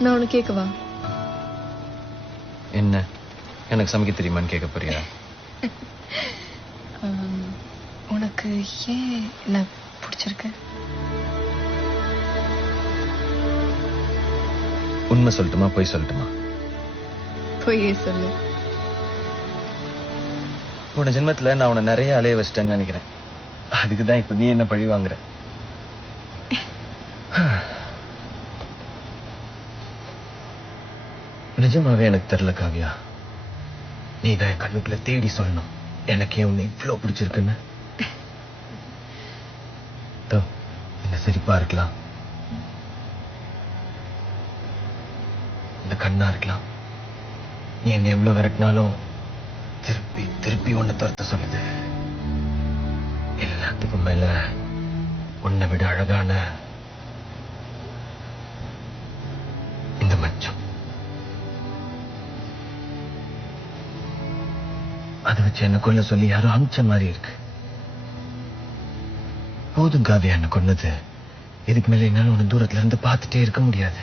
நான் உனக்கு கேட்கவா? என்ன, எனக்கு சமைக்க தெரியுமான்னு கேட்க போறியா? உனக்கு ஏன் என்ன பிடிச்சிருக்கு? உண்மை சொல்லட்டுமா பொய் சொல்லட்டுமா? பொய்யே சொல்லு. போன ஜென்மத்துல நான் உன்னை நிறைய அலைய வச்சிட்டேன்னு நினைக்கிறேன். அதுக்குதான் இப்ப நீ என்ன பழி வாங்குற. நிஜமாவே எனக்கு தெரியல காவியா. நீதான் என் கண்ணுக்குள்ள தேடி சொல்லணும் எனக்கே உன்னை இவ்வளவு பிடிச்சிருக்குன்னு. இந்த சிரிப்பா இருக்கலாம், இந்த கண்ணா இருக்கலாம், நீ என்ன எவ்வளவு விரட்டினாலும் திருப்பி திருப்பி உன்னை துரத்த சொல்லுது. எல்லாத்துக்கும் மேல உன்னை விட அழகான இந்த மச்சம். அதை வச்சு என்ன கொல்ல சொல்லி யாரும் அமிச்ச மாதிரி இருக்கு. போதும் காவியா, என்ன கொன்னது. இதுக்கு மேல என்னால உன்னை தூரத்துல இருந்து பார்த்துட்டே இருக்க முடியாது.